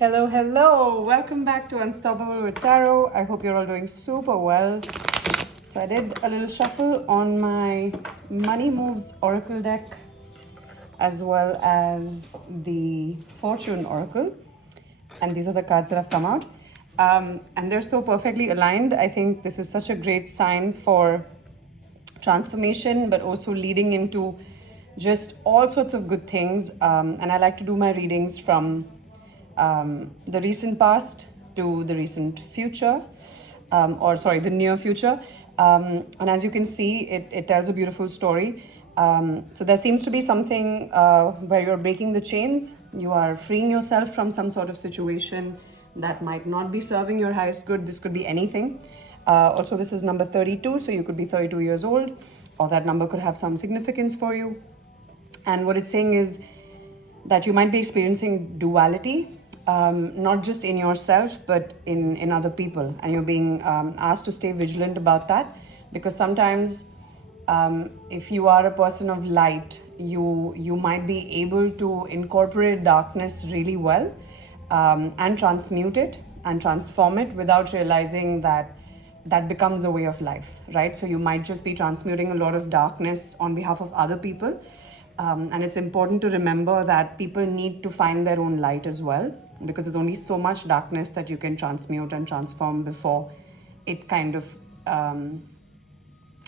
Hello, hello. Welcome back to Unstoppable with Tarot. I hope you're all doing super well. So I did a little shuffle on my Money Moves Oracle deck as well as the Fortune Oracle. And these are the cards that have come out. And they're so perfectly aligned. I think this is such a great sign for transformation, but also leading into just all sorts of good things. And I like to do my readings from the recent past to the recent future, the near future. And as you can see, it tells a beautiful story. So there seems to be something where you're breaking the chains. You are freeing yourself from some sort of situation that might not be serving your highest good. This could be anything. Also, this is number 32, so you could be 32 years old, or that number could have some significance for you. And what it's saying is that you might be experiencing duality, not just in yourself, but in other people. And you're being asked to stay vigilant about that, because sometimes if you are a person of light, you might be able to incorporate darkness really well and transmute it and transform it without realizing that that becomes a way of life, right? So you might just be transmuting a lot of darkness on behalf of other people. And it's important to remember that people need to find their own light as well, because there's only so much darkness that you can transmute and transform before it kind of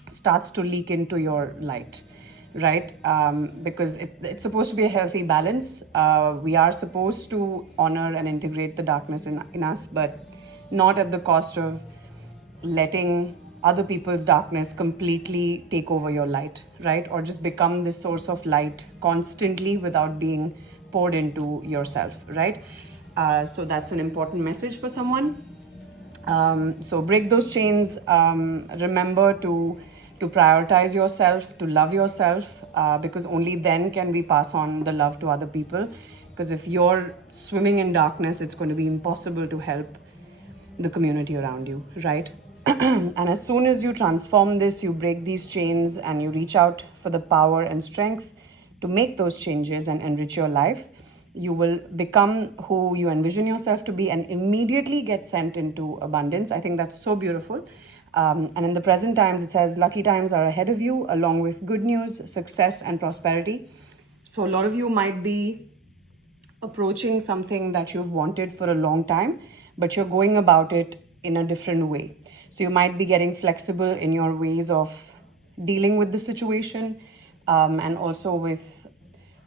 starts to leak into your light, right? Because it's supposed to be a healthy balance. We are supposed to honor and integrate the darkness in us, but not at the cost of letting other people's darkness completely take over your light, right? Or just become this source of light constantly without being poured into yourself, right? So that's an important message for someone. So break those chains. Remember to prioritize yourself, to love yourself, because only then can we pass on the love to other people. Because if you're swimming in darkness, it's going to be impossible to help the community around you, right? And as soon as you transform this, you break these chains and you reach out for the power and strength to make those changes and enrich your life, you will become who you envision yourself to be and immediately get sent into abundance. I think that's so beautiful. And in the present times, it says lucky times are ahead of you, along with good news, success, and prosperity. So a lot of you might be approaching something that you've wanted for a long time, but you're going about it in a different way. So you might be getting flexible in your ways of dealing with the situation, and also with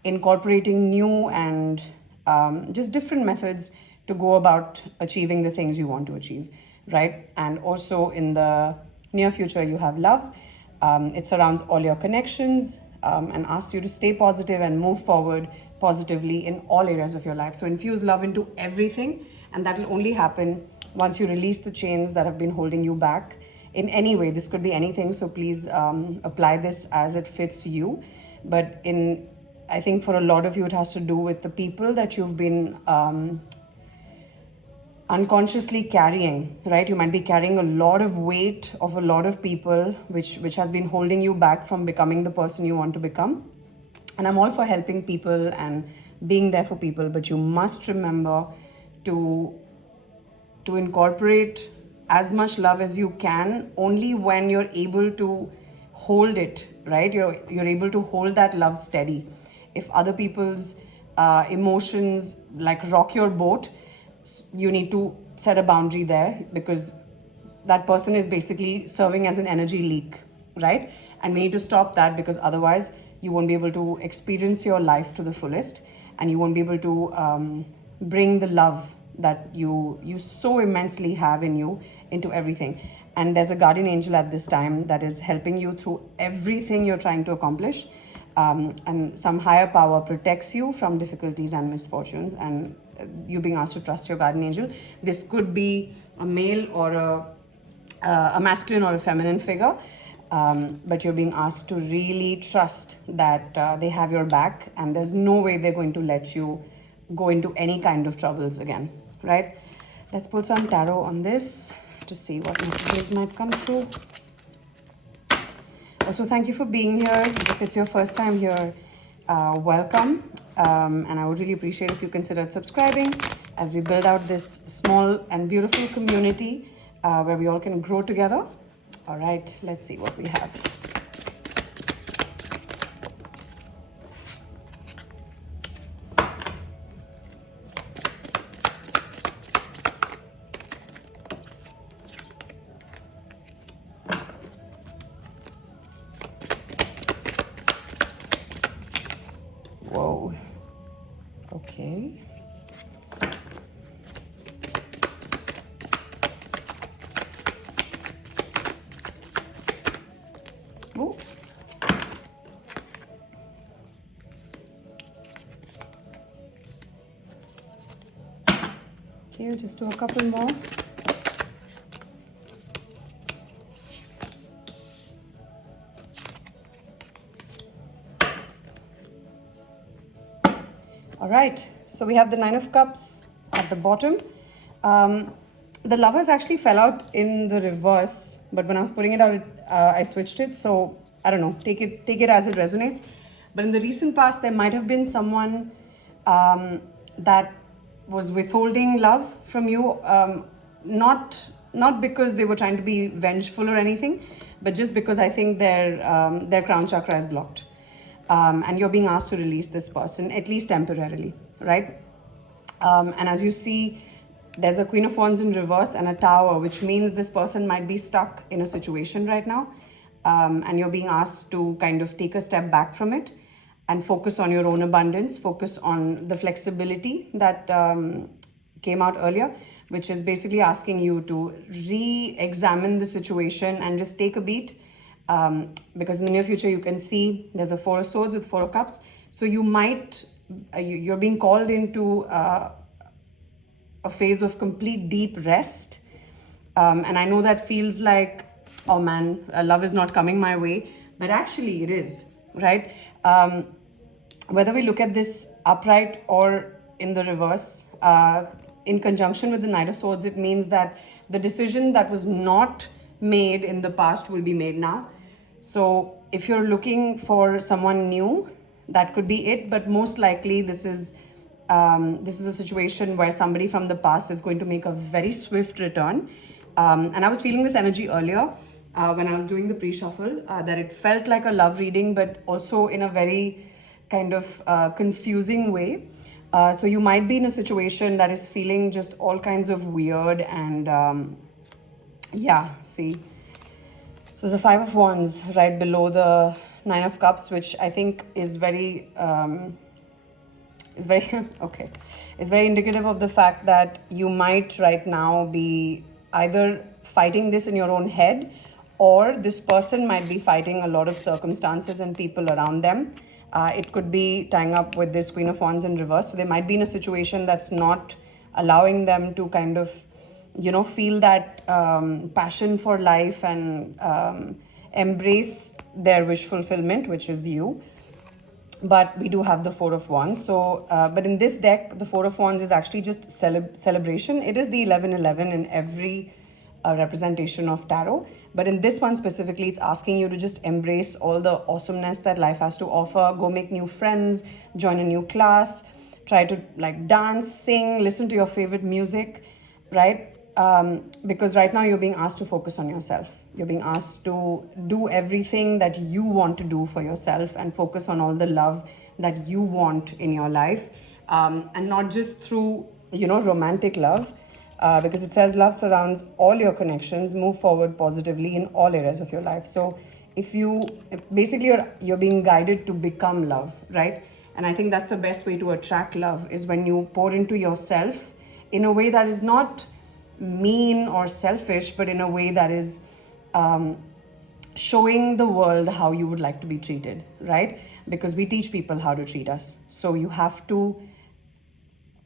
incorporating new and just different methods to go about achieving the things you want to achieve, right? And also in the near future, you have love. It surrounds all your connections and asks you to stay positive and move forward positively in all areas of your life. So infuse love into everything, and that will only happen once you release the chains that have been holding you back in any way. This could be anything, so please apply this as it fits you. But I think for a lot of you, it has to do with the people that you've been unconsciously carrying, right? You might be carrying a lot of weight of a lot of people, which has been holding you back from becoming the person you want to become. And I'm all for helping people and being there for people, but you must remember to incorporate as much love as you can only when you're able to hold it, right? You're able to hold that love steady. If other people's emotions like rock your boat, you need to set a boundary there, because that person is basically serving as an energy leak, right? And we need to stop that, because otherwise you won't be able to experience your life to the fullest, and you won't be able to bring the love that you so immensely have in you into everything. And there's a guardian angel at this time that is helping you through everything you're trying to accomplish. And some higher power protects you from difficulties and misfortunes, and you being asked to trust your guardian angel. This could be a male or a masculine or a feminine figure, but you're being asked to really trust that they have your back, and there's no way they're going to let you go into any kind of troubles again, right? Let's put some tarot on this to see what messages might come through. Also, thank you for being here. If it's your first time here, welcome. And I would really appreciate if you considered subscribing as we build out this small and beautiful community where we all can grow together. All right, let's see what we have. Whoa. Okay. Ooh. Okay, just do a couple more. All right, so we have the Nine of Cups at the bottom. The Lovers actually fell out in the reverse, but when I was putting it out, I switched it. So I don't know, take it as it resonates. But in the recent past, there might have been someone that was withholding love from you, not because they were trying to be vengeful or anything, but just because I think their crown chakra is blocked. And you're being asked to release this person, at least temporarily, right? And as you see, there's a Queen of Wands in reverse and a Tower, which means this person might be stuck in a situation right now. And you're being asked to kind of take a step back from it and focus on your own abundance, focus on the flexibility that came out earlier, which is basically asking you to re-examine the situation and just take a beat. Because in the near future you can see there's a Four of Swords with Four of Cups, so you might you're being called into a phase of complete deep rest, and I know that feels like, oh man, love is not coming my way, but actually it is, right? Whether we look at this upright or in the reverse, in conjunction with the Knight of Swords, it means that the decision that was not made in the past will be made now. So if you're looking for someone new, that could be it, but most likely this is a situation where somebody from the past is going to make a very swift return. And I was feeling this energy earlier when I was doing the pre-shuffle, that it felt like a love reading, but also in a very kind of confusing way. So you might be in a situation that is feeling just all kinds of weird and yeah, see. So there's a Five of Wands right below the Nine of Cups, which I think is very okay. It's very indicative of the fact that you might right now be either fighting this in your own head, or this person might be fighting a lot of circumstances and people around them. It could be tying up with this Queen of Wands in reverse. So they might be in a situation that's not allowing them to kind of, you know, feel that passion for life and embrace their wish fulfillment, which is you. But we do have the Four of Wands. So, but in this deck, the Four of Wands is actually just celebration. It is the 11-11 in every representation of tarot. But in this one specifically, it's asking you to just embrace all the awesomeness that life has to offer. Go make new friends, join a new class, try to like dance, sing, listen to your favorite music, right? Because right now you're being asked to focus on yourself. You're being asked to do everything that you want to do for yourself and focus on all the love that you want in your life. And not just through, you know, romantic love, because it says love surrounds all your connections, move forward positively in all areas of your life. So if basically you're being guided to become love, right? And I think that's the best way to attract love, is when you pour into yourself in a way that is not mean or selfish, but in a way that is showing the world how you would like to be treated, right? Because we teach people how to treat us. So you have to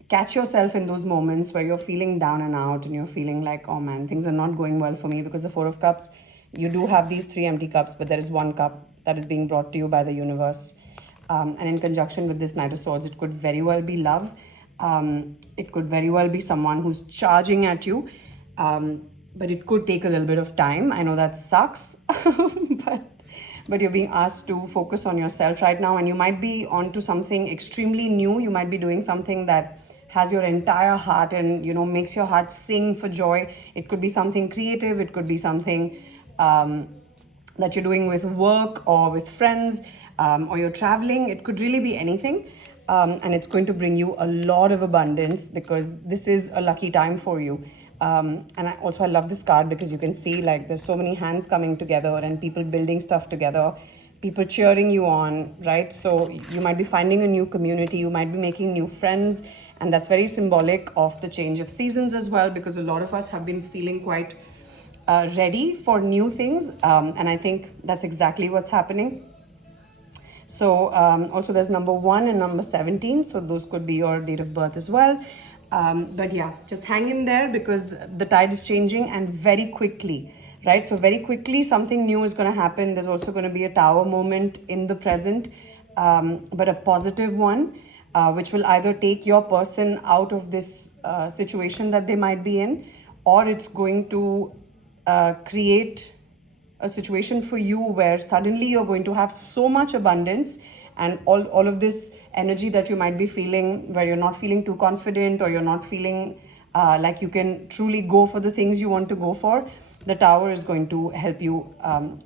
catch yourself in those moments where you're feeling down and out and you're feeling like, oh man, things are not going well for me, because the Four of Cups, you do have these three empty cups, but there is one cup that is being brought to you by the universe. And in conjunction with this Knight of Swords, it could very well be love. It could very well be someone who's charging at you, but it could take a little bit of time. I know that sucks, but you're being asked to focus on yourself right now, and you might be onto something extremely new. You might be doing something that has your entire heart and, you know, makes your heart sing for joy. It could be something creative, it could be something that you're doing with work or with friends, or you're traveling. It could really be anything. And it's going to bring you a lot of abundance because this is a lucky time for you. And I love this card because you can see like there's so many hands coming together and people building stuff together, people cheering you on, right? So you might be finding a new community, you might be making new friends, and that's very symbolic of the change of seasons as well, because a lot of us have been feeling quite ready for new things, and I think that's exactly what's happening. So also there's number 1 and number 17, so those could be your date of birth as well. But yeah, just hang in there because the tide is changing and very quickly, right? So very quickly something new is going to happen. There's also going to be a tower moment in the present, but a positive one, which will either take your person out of this situation that they might be in, or it's going to create a situation for you where suddenly you're going to have so much abundance, and all of this energy that you might be feeling where you're not feeling too confident, or you're not feeling like you can truly go for the things you want to go for. The tower is going to help you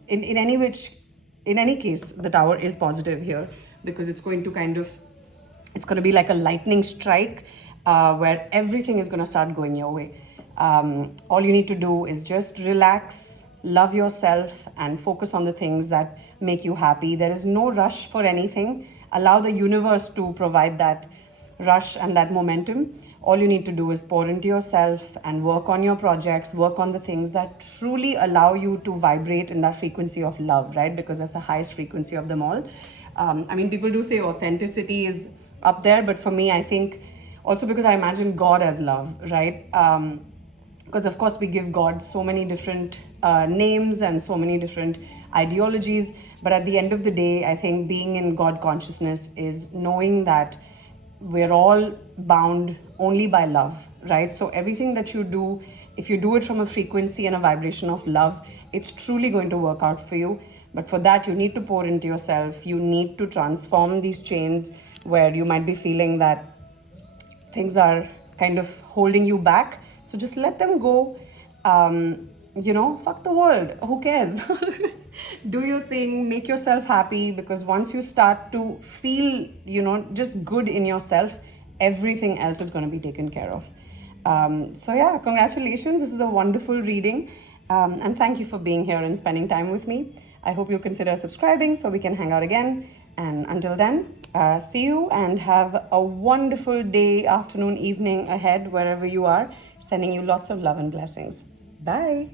in any case. The tower is positive here because it's going to be like a lightning strike where everything is going to start going your way. All you need to do is just relax, love yourself, and focus on the things that make you happy. There is no rush for anything. Allow the universe to provide that rush and that momentum. All you need to do is pour into yourself and work on your projects, work on the things that truly allow you to vibrate in that frequency of love, right? Because that's the highest frequency of them all. People do say authenticity is up there, but for me, I think also because I imagine God as love, right? Because of course we give God so many different names and so many different ideologies, but at the end of the day, I think being in God consciousness is knowing that we're all bound only by love, right? So everything that you do, if you do it from a frequency and a vibration of love, it's truly going to work out for you. But for that, you need to pour into yourself. You need to transform these chains where you might be feeling that things are kind of holding you back. So just let them go. Fuck the world. Who cares? Do your thing, make yourself happy, because once you start to feel, just good in yourself, everything else is going to be taken care of. Congratulations. This is a wonderful reading. And thank you for being here and spending time with me. I hope you consider subscribing so we can hang out again. And until then, see you and have a wonderful day, afternoon, evening ahead, wherever you are. Sending you lots of love and blessings. Bye.